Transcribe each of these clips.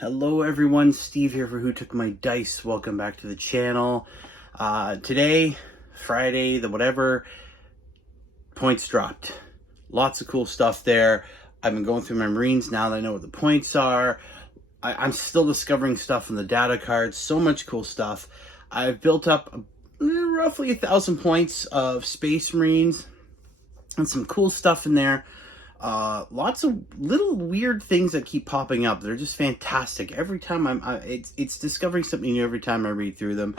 Hello everyone, Steve here for Who Took My Dice. Welcome back to the channel. Today, Friday, the whatever, points dropped. Lots of cool stuff there. I've been going through my Marines now that I know what the points are. I'm still discovering stuff in the data cards. So much cool stuff. I've built up roughly 1,000 points of Space Marines and some cool stuff in there. Lots of little weird things that keep popping up. They're just fantastic. Every time it's discovering something new every time I read through them.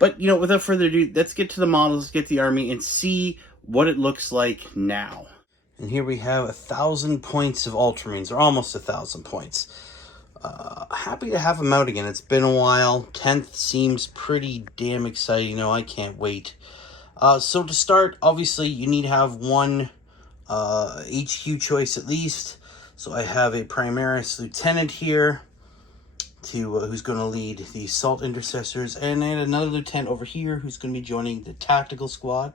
But, you know, without further ado, let's get to the models, get the army, and see what it looks like now. And here we have 1,000 points of Ultramarines, or almost 1,000 points. Happy to have them out again. It's been a while. 10th seems pretty damn exciting. You know, I can't wait. So to start, obviously, you need to have one HQ choice at least. So I have a Primaris Lieutenant here to who's going to lead the Assault Intercessors, and then another Lieutenant over here who's going to be joining the Tactical Squad.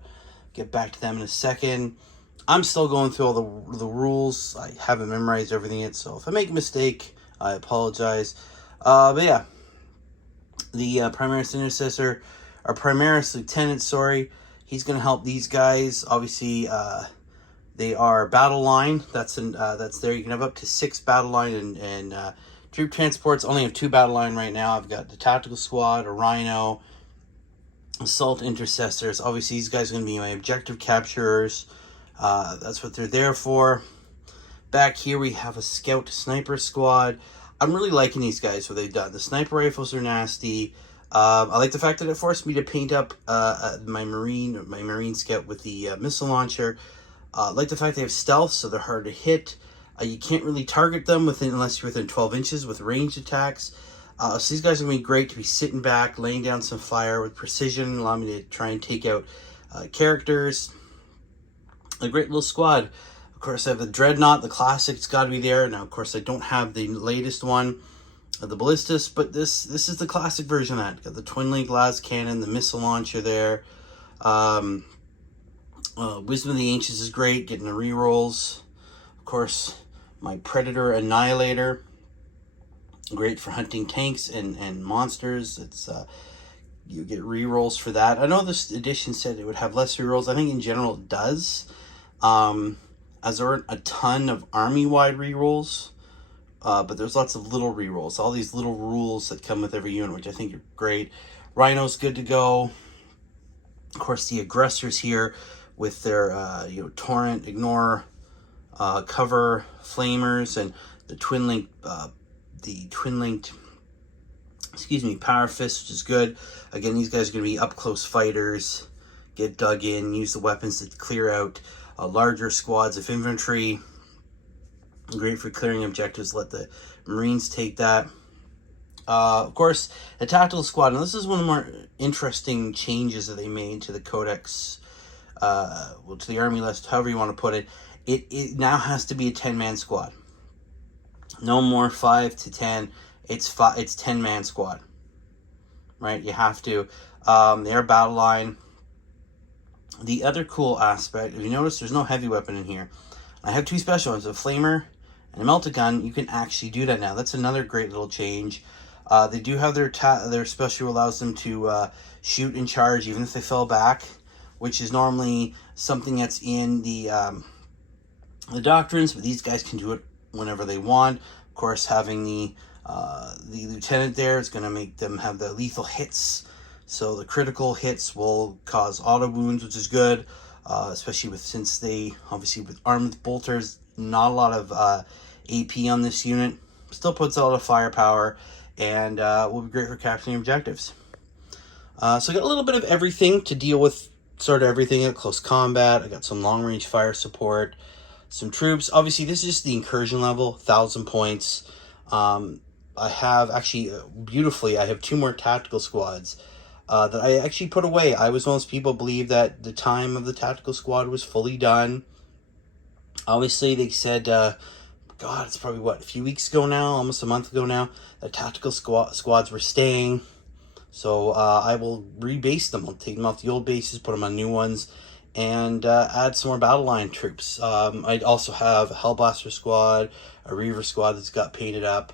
Get back to them in a second. I'm still going through all the rules. I haven't memorized everything yet, so if I make a mistake, I apologize. But yeah, the Primaris Intercessor, or Primaris Lieutenant, sorry, he's going to help these guys. Obviously, they are battle line. That's there. You can have up to 6 battle line and troop transports. Only have 2 battle line right now. I've got the Tactical Squad, a Rhino, Assault Intercessors. Obviously, these guys are going to be my objective capturers. That's what they're there for. Back here, we have a Scout Sniper Squad. I'm really liking these guys, what they've done. The sniper rifles are nasty. I like the fact that it forced me to paint up my Marine Scout with the missile launcher. I like the fact they have stealth, so they're hard to hit. You can't really target them unless you're within 12 inches with ranged attacks. So these guys are going to be great to be sitting back, laying down some fire with precision, allow me to try and take out characters. A great little squad. Of course, I have the Dreadnought, the classic's got to be there. Now, of course, I don't have the latest one, the Ballistas, but this is the classic version of that. Got the twin-link las cannon, the missile launcher there. Wisdom of the Ancients is great, getting the rerolls. Of course, my Predator Annihilator, great for hunting tanks and monsters. It's you get rerolls for that. I know this edition said it would have less rerolls. I think in general it does. As there aren't a ton of army-wide rerolls, but there's lots of little rerolls. All these little rules that come with every unit, which I think are great. Rhino's good to go. Of course, the aggressors here with their torrent, ignore, cover, flamers, and the twin-linked power fist, which is good. Again, these guys are going to be up-close fighters, get dug in, use the weapons to clear out larger squads of infantry. Great for clearing objectives. Let the Marines take that. Of course, the Tactical Squad. Now, this is one of the more interesting changes that they made to the Codex, to the Army list, however you want to put it. It now has to be a 10-man squad. No more 5 to 10. It's 10-man squad. Right? You have to. They're battle line. The other cool aspect, if you notice, there's no heavy weapon in here. I have 2 special ones, a flamer and a melta gun. You can actually do that now. That's another great little change. They do have their special allows them to shoot and charge even if they fell back, which is normally something that's in the doctrines, but these guys can do it whenever they want. Of course, having the lieutenant there is going to make them have the lethal hits. So the critical hits will cause auto wounds, which is good, especially since they obviously with armed with bolters, not a lot of AP on this unit. Still puts a lot of firepower and will be great for capturing objectives. So I got a little bit of everything to deal with, sort of everything at close combat. I got some long range fire support, some troops. Obviously, this is just the incursion level, 1,000 points. I have actually beautifully. I have 2 more tactical squads that I actually put away. I was one of those people who believed that the time of the Tactical Squad was fully done. Obviously, they said, God, it's probably, a few weeks ago now, almost a month ago now, that Tactical Squads were staying. So I will rebase them. I'll take them off the old bases, put them on new ones, and add some more battle line troops. I also have a Hellblaster squad, a Reaver squad that's got painted up.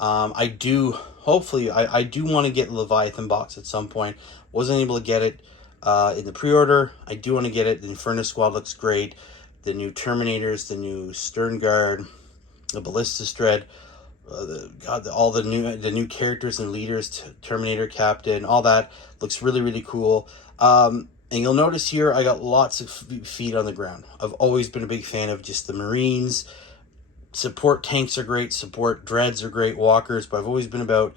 I do, hopefully, I do want to get Leviathan box at some point. Wasn't able to get it in the pre-order. I do want to get it. The Inferno Squad looks great. The new Terminators, the new Stern Guard, the Ballista Dread, all the new characters and leaders, Terminator Captain, all that looks really cool. And you'll notice here I got lots of feet on the ground. I've always been a big fan of just the Marines. Support tanks are great, support dreads are great, walkers, but I've always been about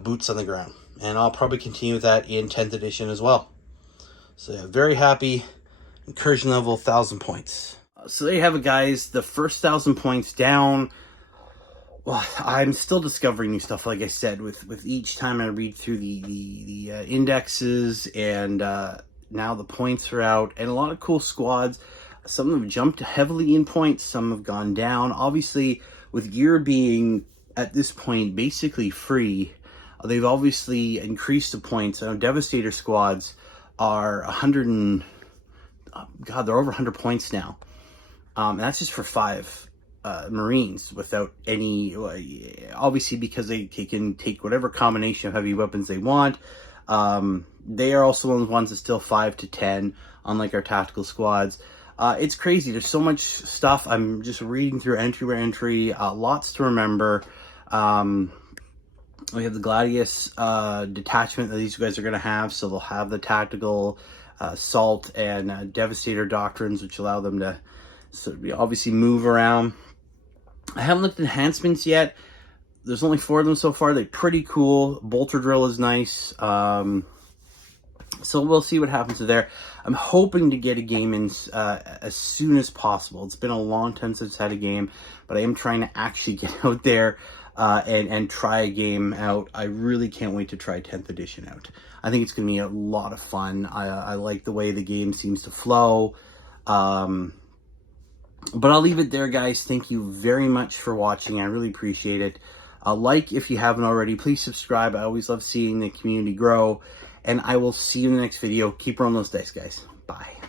boots on the ground. And I'll probably continue with that in 10th edition as well. So yeah, very happy. Incursion level, 1,000 points. So there you have it, guys. The first 1,000 points down. Well, I'm still discovering new stuff, like I said, with each time I read through the indexes, and now the points are out, and a lot of cool squads. Some of them jumped heavily in points, some have gone down. Obviously, with gear being, at this point, basically free, they've obviously increased the points. Devastator squads are 100 and... God, they're over 100 points now. And that's just for 5 Marines without any... obviously, because they can take whatever combination of heavy weapons they want. They are also the ones that still 5 to 10, unlike our tactical squads. It's crazy. There's so much stuff. I'm just reading through entry by entry. Lots to remember. We have the Gladius detachment that these guys are going to have. So they'll have the tactical assault and Devastator doctrines, which allow them to obviously move around. I haven't looked at enhancements yet. There's only 4 of them so far. They're pretty cool. Bolter drill is nice. So we'll see what happens there. I'm hoping to get a game in as soon as possible. It's been a long time since I had a game, but I am trying to actually get out there and try a game out. I really can't wait to try 10th edition out. I think it's going to be a lot of fun. I like the way the game seems to flow. But I'll leave it there, guys. Thank you very much for watching. I really appreciate it. Like if you haven't already. Please subscribe. I always love seeing the community grow. And I will see you in the next video. Keep rolling those dice, guys. Bye.